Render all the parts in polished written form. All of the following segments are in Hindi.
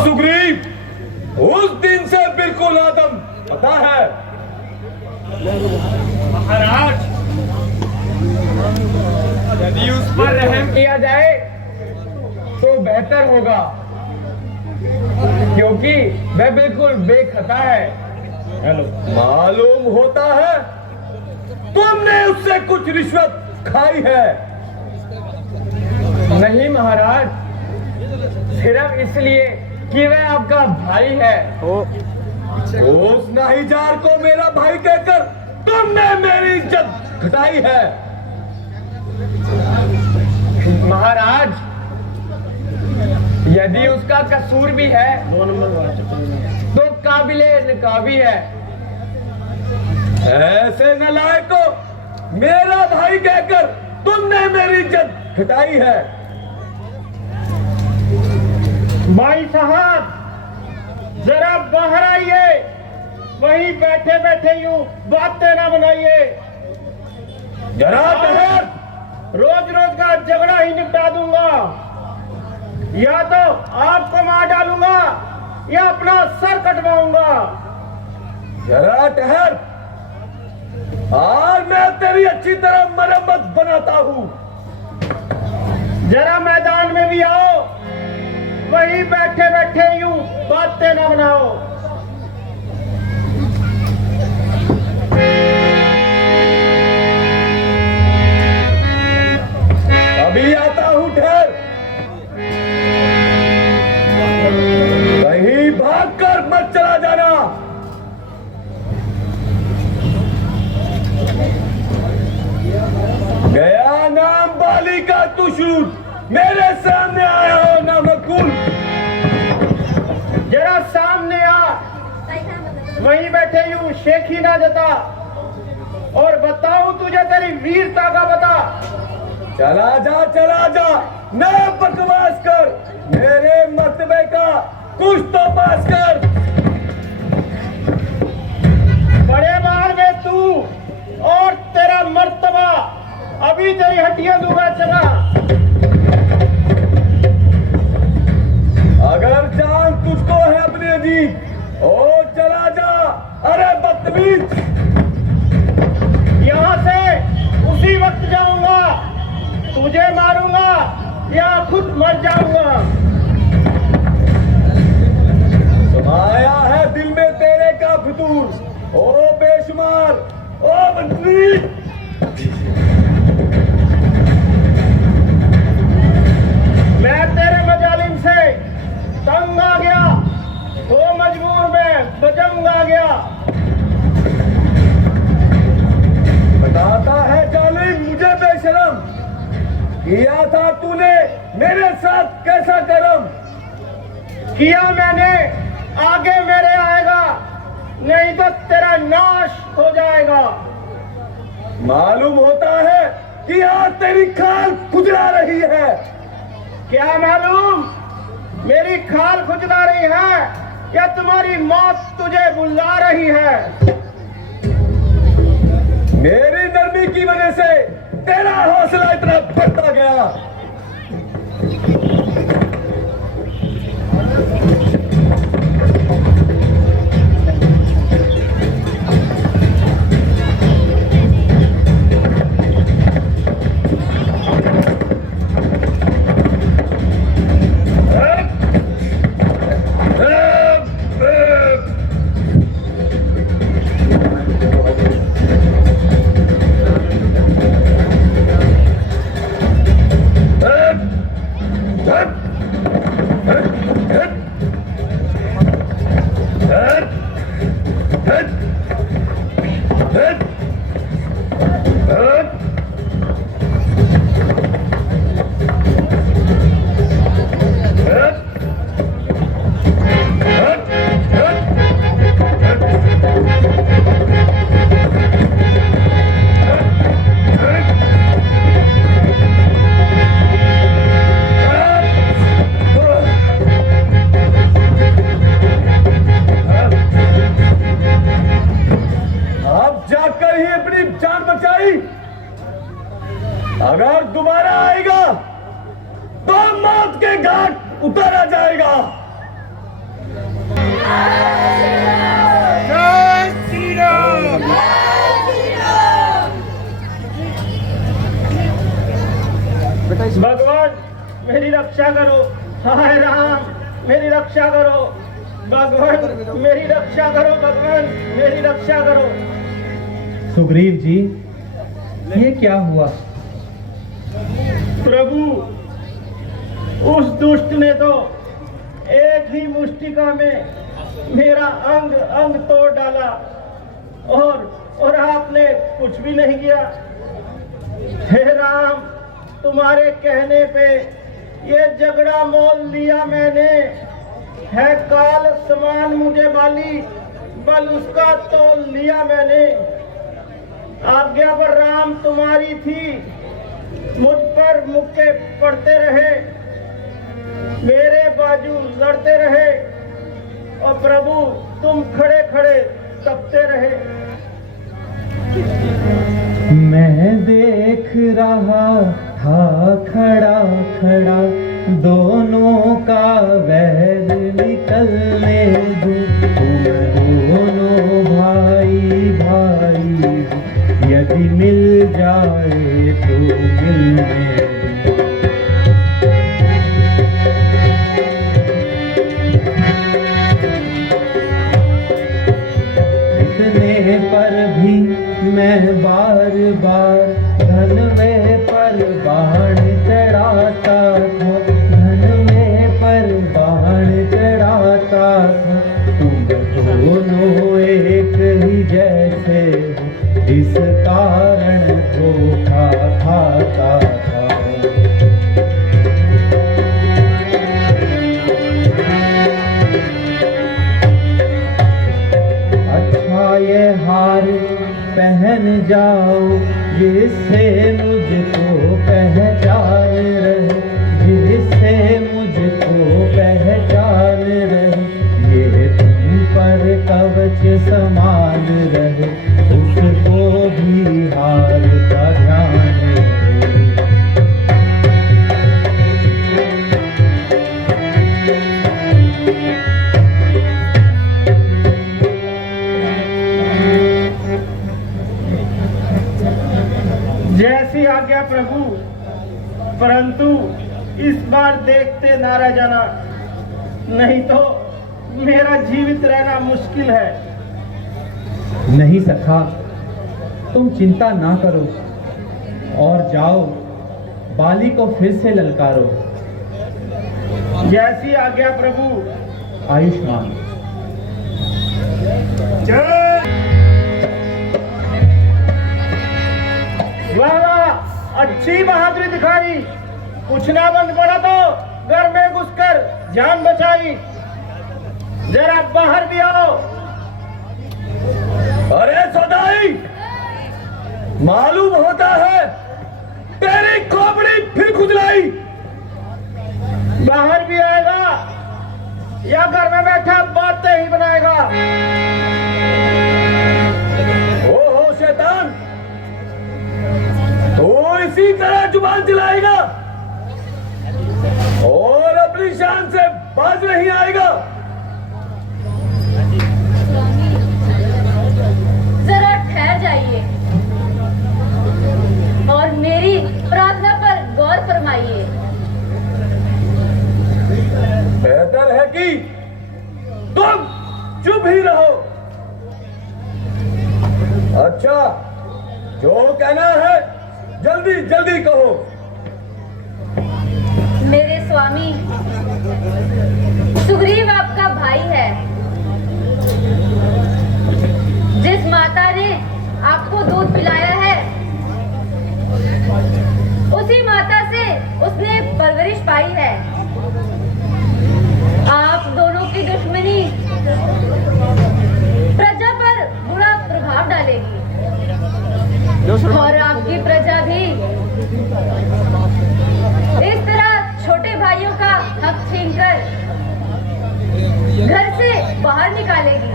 सुग्रीव, उस दिन से बिल्कुल आदम पता है। महाराज, यदि उस पर रहम किया जाए तो बेहतर होगा, क्योंकि वह बिल्कुल बेखता है। मालूम होता है तुमने उससे कुछ रिश्वत खाई है। नहीं महाराज, सिर्फ इसलिए कि वह आपका भाई है। उस नाहीजार को मेरा भाई कहकर तुमने मेरी इज्जत घटाई है। महाराज, यदि उसका कसूर भी है तो काबिले नकाबी है। ऐसे नालायक को मेरा भाई कहकर तुमने मेरी इज्जत घटाई है। भाई साहब, जरा बाहर आइए, वहीं बैठे बैठे यूं बातें ना बनाइए। जरा ठहर। रोज रोज का झगड़ा ही निपटा दूंगा, या तो आपको मार डालूंगा या अपना सर कटवाऊंगा। जरा ठहर, आज मैं तेरी अच्छी तरह मरम्मत बनाता हूँ। जरा मैदान में भी आओ, वहीं बैठे बैठे यूं बातें ना बनाओ। अभी आता हूँ, ठहर। कहीं भागकर मत चला जाना। गया नाम बाली का तू शूट, मेरे सामने आया हो ना मकुल। जरा सामने आ, वहीं बैठे यूं शेखी ना जता, और बताऊं तुझे तेरी वीरता का बता। चला जा, न बकवास कर, मेरे मर्तबे का कुछ तो पास कर। बड़े बार में तू और तेरा मर्तबा, अभी तेरी हड्डियां दूंगा चला। अगर जान तुझको है अपने जी, ओ चला जा। अरे बदतमीज, यहाँ से उसी वक्त जाऊंगा, तुझे मारूंगा या खुद मर जाऊंगा। समाया है दिल में तेरे का फितूर, ओ बेशुमार, ओ बदतमीज। मैं तेरे मजालिम से तंग आ गया, तो मजबूर में बजंग आ गया। बताता है जालिम मुझे बेशरम, किया था तूने मेरे साथ कैसा करम। किया मैंने, आगे मेरे आएगा, नहीं तो तेरा नाश हो जाएगा। मालूम होता है कि आज तेरी खाल खुजला रही है। क्या मालूम मेरी खाल खुजला रही है या तुम्हारी मौत तुझे बुला रही है। मेरी नरमी की वजह से तेरा हौसला इतना बढ़ता गया। रक्षा करो। हाय राम, मेरी रक्षा करो। भगवान मेरी रक्षा करो, भगवान मेरी रक्षा करो। सुग्रीव जी, ये क्या हुआ? प्रभु, उस दुष्ट ने तो एक ही मुष्टिका में मेरा अंग अंग तोड़ डाला और आपने कुछ भी नहीं किया। हे राम, तुम्हारे कहने पे ये झगड़ा मोल लिया मैंने। है काल समान मुझे बाली, बल उसका तोल लिया मैंने। आज्ञा पर राम तुम्हारी थी, मुझ पर मुक्के पड़ते रहे, मेरे बाजू लड़ते रहे, और प्रभु तुम खड़े खड़े तपते रहे। मैं देख रहा था खड़ा खड़ा, दोनों का वैर निकलने दूं। तुम दोनों भाई भाई, यदि मिल जाए तो मिलने दूं। इतने पर भी मैं बार बार धन में पर बाण चढ़ाता था, धन में पर बाण चढ़ाता था। तुम दोनों एक ही जैसे हो, इस कारण धोखा खाता था। अच्छा ये हार पहन जाओ, जिससे मुझको पहचान रहे, जिससे मुझको पहचान रहे। ये तुम पर कवच समान रहे, उसको भी हार का ध्यान रहे। जैसी आज्ञा प्रभु, परंतु इस बार देखते ना रह जाना, नहीं तो मेरा जीवित रहना मुश्किल है। नहीं सखा, तुम चिंता ना करो और जाओ, बाली को फिर से ललकारो। जैसी आज्ञा प्रभु। आयुष्मान। वाह वाह, अच्छी बहादुरी दिखाई। पूछना बंद पड़ा तो घर में घुसकर जान बचाई। जरा बाहर भी आओ। अरे सदाई, मालूम होता है तेरी खोपड़ी फिर खुजलाई। बाहर भी आएगा या घर में बैठा बातें ही बनाएगा। ओ शैतान, तो इसी तरह जुबान चलाएगा और अपनी शान से बाज नहीं आएगा। जरा ठहर जाइए और मेरी प्रार्थना पर गौर फरमाइए। बेहतर है कि तुम चुप ही रहो। अच्छा, जो कहना है जल्दी जल्दी कहो। मेरे स्वामी, सुग्रीव आपका भाई है। जिस माता ने आपको दूध पिलाया है, उसी माता से उसने परवरिश पाई है। आप दोनों की दुश्मनी प्रजा पर बुरा प्रभाव डालेगी और आपकी प्रजा भी इस तरह छोटे भाइयों का हक छीनकर घर से बाहर निकालेगी।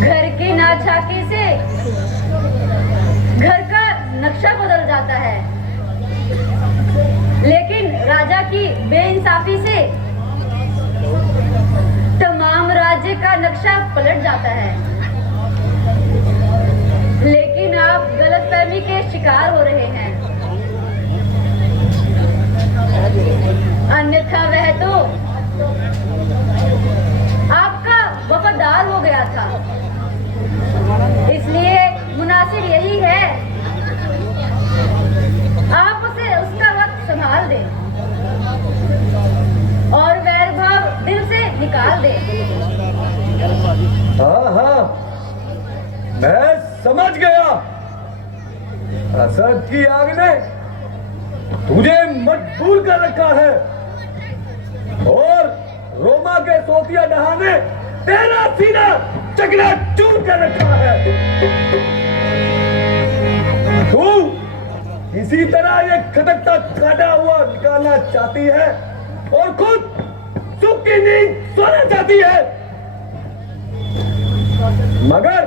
घर के ना झांके से घर का नक्शा बदल जाता है, लेकिन राजा की बेइंसाफी से तमाम राज्य का नक्शा पलट जाता है। लेकिन आप गलतफहमी के शिकार हो रहे हैं। अन्यथा वह तो आपका वफादार हो गया था। इसलिए मुनासिब यही है आप उसे उसका वक्त संभाल दें और वैर भाव दिल से निकाल दें। हाँ हाँ, मैं समझ गया। असद की आग ने तुझे मजबूर कर रखा है और रोमा के सोतिया डहा ने तेरा सीना चकनाचूर कर रखा है। तू इसी तरह ये खटकता काटा हुआ निकालना चाहती है और खुद सुख की नींद सोना चाहती है, मगर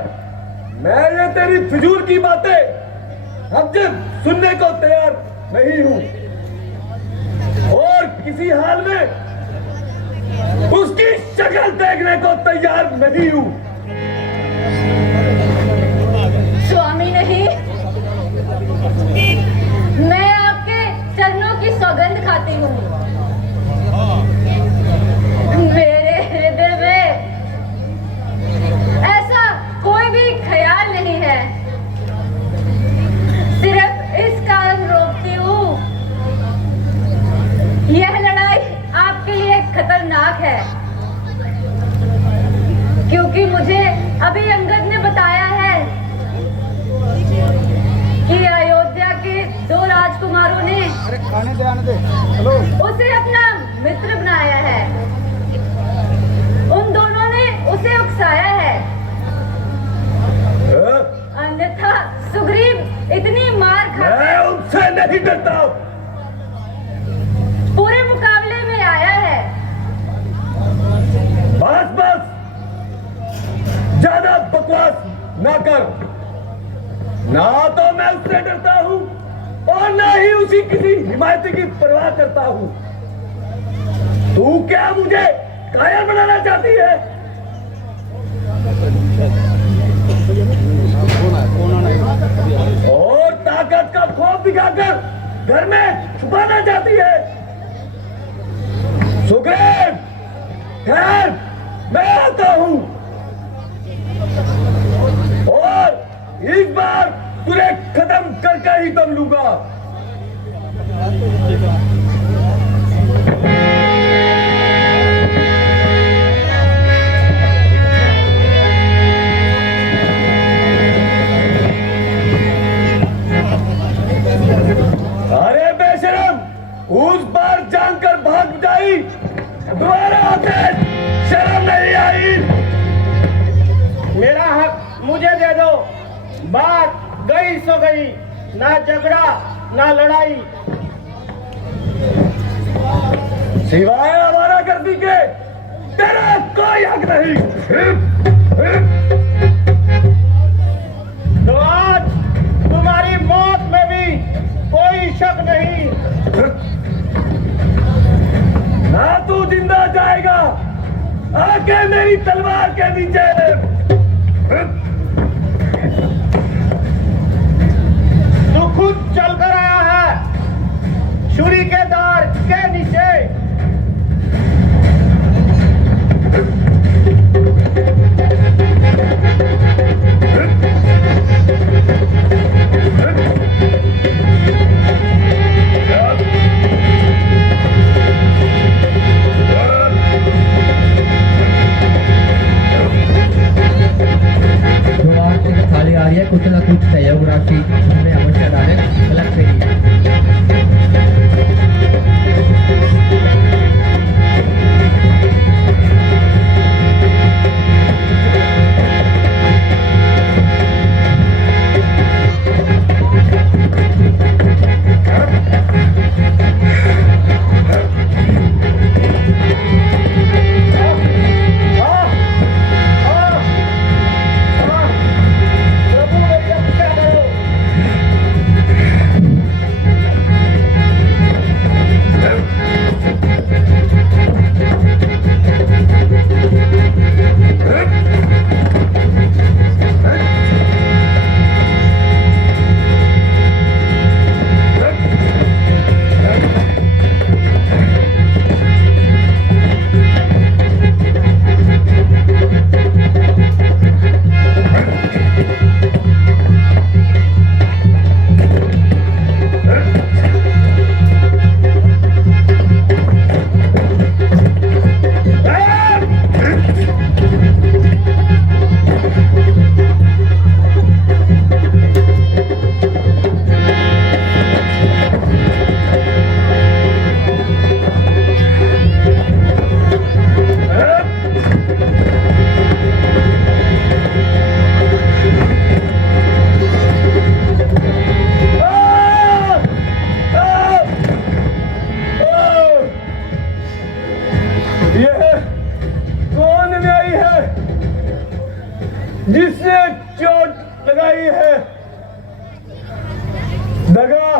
मैं ये तेरी फिजूल की बातें अब जब सुनने को तैयार नहीं हूं और किसी हाल में उसकी शक्ल देखने को तैयार नहीं हूं। स्वामी नहीं, मैं आपके चरणों की सौगंध खाती हूँ। मेरे हृदय में ऐसा कोई भी ख्याल नहीं है, सिर्फ इस कारण रोकती हूँ यह लड़ाई आपके लिए खतरनाक है, क्योंकि मुझे अभी अंगद ने बताया है कि अयोध्या के 2 राजकुमारों ने उसे अपना मित्र बनाया है। उन दोनों ने उसे उकसाया है, अन्यथा सुग्रीव इतनी मार खा मैं उनसे नहीं डरता। पूरे मुकाबले में आया है। बस बस, ज्यादा बकवास ना कर। ना तो मैं उससे डरता हूं और ना ही उसी किसी हिमायती की परवाह करता हूं। तू क्या मुझे कायल बनाना चाहती है? और ताकत का खौफ दिखाकर घर में छुपाना चाहती है? सुग्रीव, खैर मैं आता हूं और इस बार तुझे खत्म करके ही दम लूंगा। अरे बेशरम, उस बार जानकर भाग जाई, दोबारा आते शर्म नहीं आई। मेरा हक मुझे दे दो। बात गई सो गई, ना झगड़ा ना लड़ाई। सिवाय हमारा गर्दी के तेरा कोई हक नहीं। तो आज तुम्हारी मौत में भी कोई शक नहीं। ना तू जिंदा जाएगा, आके मेरी तलवार के नीचे। तू खुद चलकर आया है छुरी के दार के नीचे। थाली आ रही है, कुछ ना कुछ सहयोग राशि हमें अवश्य डालें। गलत फेरी जिसने चोट लगाई है, दगा,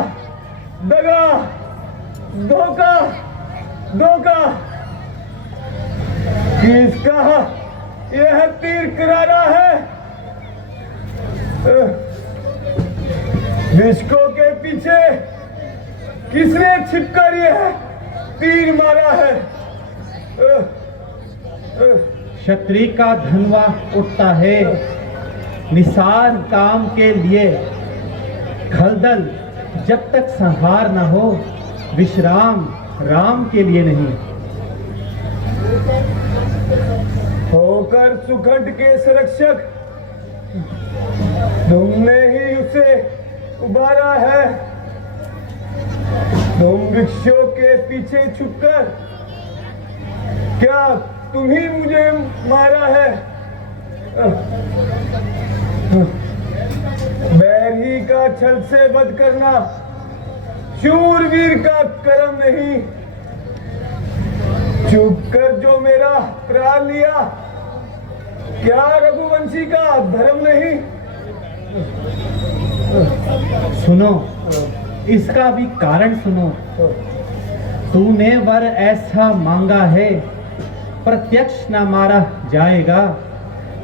दगा, धोखा, धोखा, किसका यह तीर करारा है? विस्को के पीछे किसने छिपकर यह तीर मारा है? क्षत्रिय का धनवा उठता है निसार काम के लिए, खलदल जब तक संहार न हो, विश्राम राम के लिए नहीं। होकर सुखंड के संरक्षक, तुमने ही उसे उबारा है। तुम वृक्षों के पीछे छुपकर, क्या तुम ही मुझे मारा है? बैरी का छल से वध करना शूरवीर का कर्म नहीं। चुप कर जो मेरा प्राण लिया, क्या रघुवंशी का धर्म नहीं? सुनो, इसका भी कारण सुनो। तूने वर ऐसा मांगा है, प्रत्यक्ष न मारा जाएगा।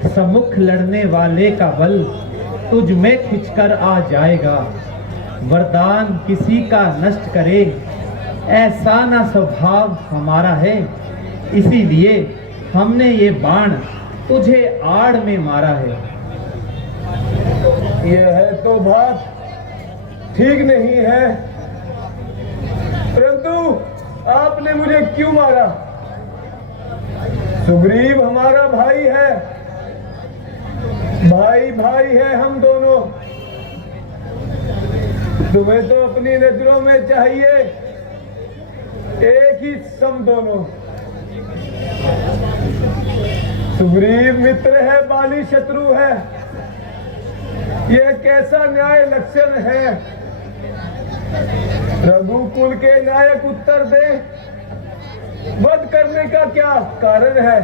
सम्मुख लड़ने वाले का बल तुझ में खिंचकर आ जाएगा। वरदान किसी का नष्ट करे, ऐसा ना स्वभाव हमारा है। इसीलिए हमने ये बाण तुझे आड़ में मारा है। यह तो बात ठीक नहीं है, परंतु आपने मुझे क्यों मारा? सुग्रीव हमारा भाई है, भाई भाई है हम दोनों। तुम्हें तो अपनी नजरों में चाहिए एक ही सम दोनों। सुग्रीव मित्र है, बाली शत्रु है। यह कैसा न्याय लक्षण है? रघुकुल के नायक उत्तर दे, वध करने का क्या कारण है?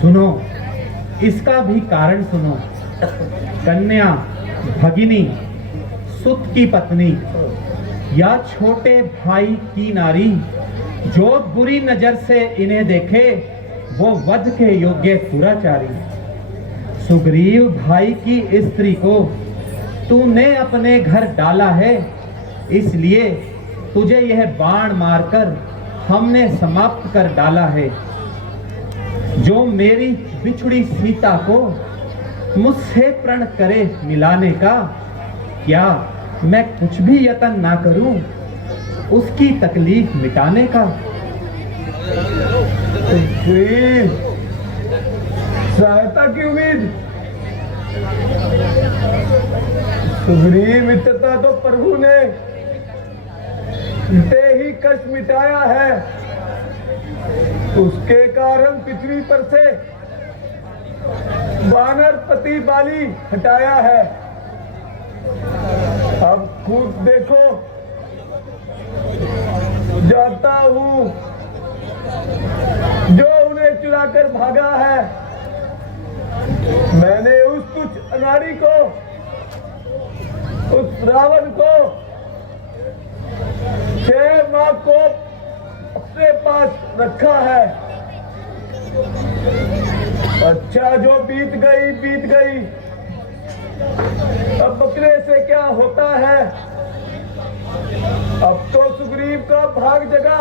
सुनो, इसका भी कारण सुनो। कन्या, भगिनी, सुत की पत्नी या छोटे भाई की नारी, जो बुरी नजर से इन्हें देखे वो वध के योग्य दुराचारी। सुग्रीव भाई की स्त्री को तूने अपने घर डाला है, इसलिए तुझे यह बाण मारकर हमने समाप्त कर डाला है। जो मेरी बिछुड़ी सीता को मुझसे प्रण करे मिलाने का, क्या मैं कुछ भी यत्न ना करूं उसकी तकलीफ मिटाने का? सहायता की उम्मीद? सुग्रीव मित्रता तो प्रभु ने ते ही कष्ट मिटाया है। उसके कारण पृथ्वी पर से वानर पति बाली हटाया है। अब खुद देखो, जाता हूं जो उन्हें चुराकर भागा है। मैंने उस तुच्छ अनाड़ी को, उस रावण को 6 माह को अपने पास रखा है। अच्छा, जो बीत गई बीत गई। अब बकरे से क्या होता है? अब तो सुग्रीव का भाग जगा,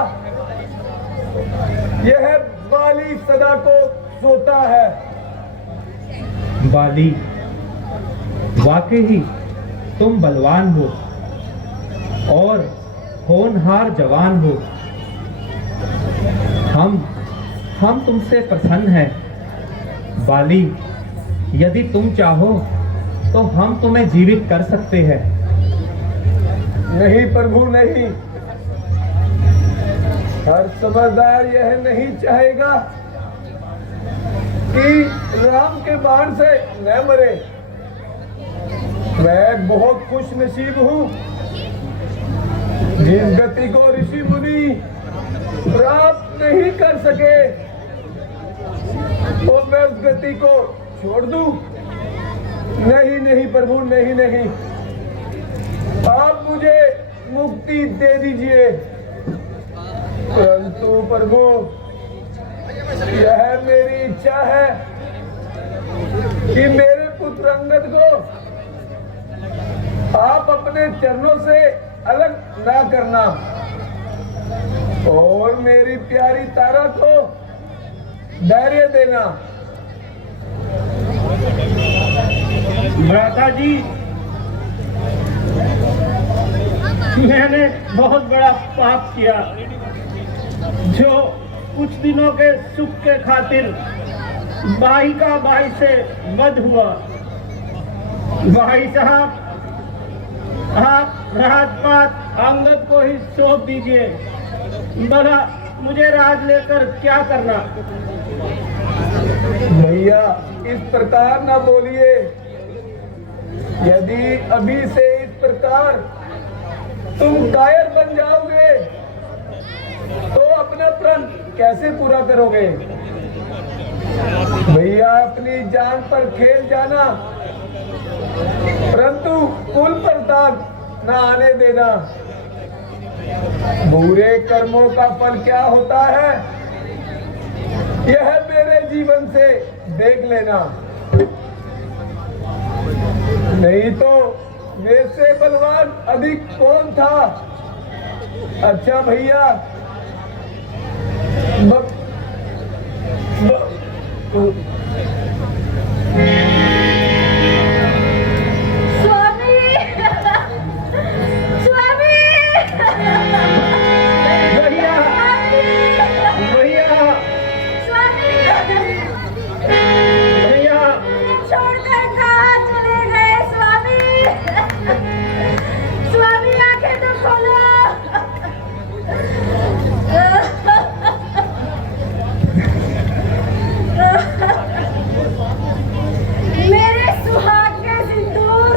यह बाली सदा को सोता है। बाली, वाकई ही तुम बलवान हो और होनहार जवान हो। हम तुमसे प्रसन्न हैं। बाली, यदि तुम चाहो तो हम तुम्हें जीवित कर सकते हैं। नहीं प्रभु, नहीं। हर समझदार यह नहीं चाहेगा कि राम के बाण से न मरे। मैं बहुत खुश नसीब हूँ, जिस गति को ऋषि मुनि प्राप्त नहीं कर सके, तो मैं उस गति को छोड़ दूं? नहीं नहीं प्रभु, नहीं नहीं, आप मुझे मुक्ति दे दीजिए। परंतु प्रभु, यह मेरी इच्छा है कि मेरे पुत्र अंगद को आप अपने चरणों से अलग ना करना और मेरी प्यारी तारा को धैर्य देना। भ्राता जी, मैंने बहुत बड़ा पाप किया जो कुछ दिनों के सुख के खातिर भाई का भाई से वध हुआ। भाई साहब, आप राजपाट अंगद को ही सौंप दीजिए। भला मुझे राज लेकर क्या करना? भैया, इस प्रकार ना बोलिए। यदि अभी से इस प्रकार तुम कायर बन जाओगे तो अपना प्रण कैसे पूरा करोगे? भैया, अपनी जान पर खेल जाना, परंतु कुल पर दाग न आने देना। बुरे कर्मों का फल क्या होता है, यह मेरे जीवन से देख लेना। नहीं तो मेरे से बलवान अधिक कौन था? अच्छा भैया, स्वामी, स्वामी, भैया, भैया, स्वामी, भैया, छोड़कर कहाँ चले गए स्वामी? स्वामी, आंखें तो खोलो। मेरे सुहाग के सिंदूर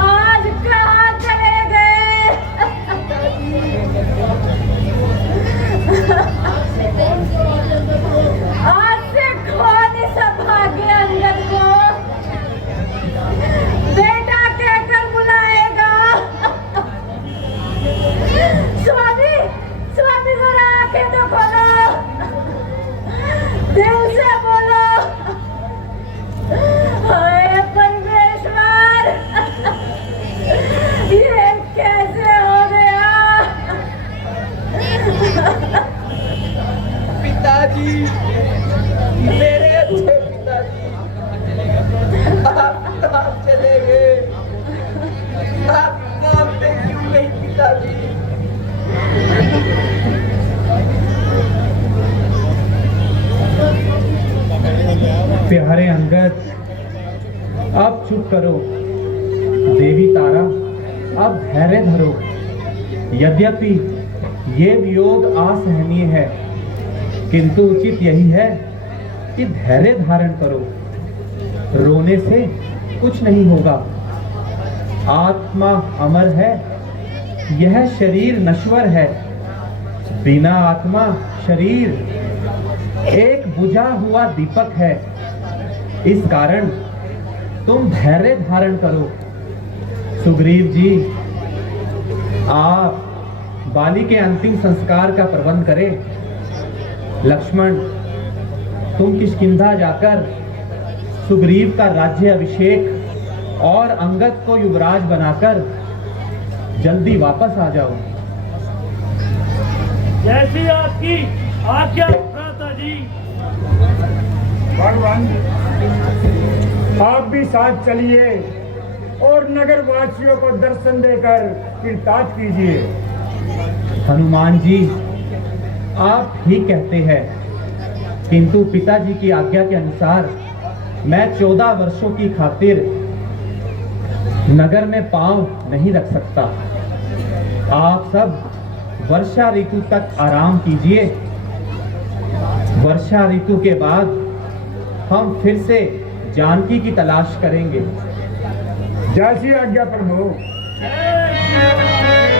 आज कहाँ चले गए? आज से खो दे सब भाग्य अंगद को, बेटा कहकर बुलाएगा। स्वामी, स्वामी, जरा आंखें तो खोलो, दिल से बोलो। हाय परमेश्वर, ये कैसे हो गया? पिताजी, मेरे अच्छे पिताजी, आप कहाँ चले गए? आप मानते क्यों नहीं पिताजी? प्यारे अंगद, अब चुप करो। देवी तारा, अब धैर्य धरो। यद्यपि ये वियोग असहनीय है, किंतु उचित यही है कि धैर्य धारण करो। रोने से कुछ नहीं होगा। आत्मा अमर है, यह शरीर नश्वर है। बिना आत्मा शरीर एक बुझा हुआ दीपक है। इस कारण तुम धैर्य धारण करो। सुग्रीव जी, आप बाली के अंतिम संस्कार का प्रबंध करें। लक्ष्मण, तुम किष्किंधा जाकर सुग्रीव का राज्य अभिषेक और अंगद को युवराज बनाकर जल्दी वापस आ जाओ। जैसी आपकी आज्ञा भ्राता जी। भगवान, आप भी साथ चलिए और नगर वासियों को दर्शन देकर कृतार्थ कीजिए। हनुमान जी, आप ठीक कहते हैं, किंतु पिताजी की आज्ञा के अनुसार मैं 14 वर्षों की खातिर नगर में पांव नहीं रख सकता। आप सब वर्षा ऋतु तक आराम कीजिए। वर्षा ऋतु के बाद हम फिर से जानकी की तलाश करेंगे। जैसी आज्ञा प्रभु।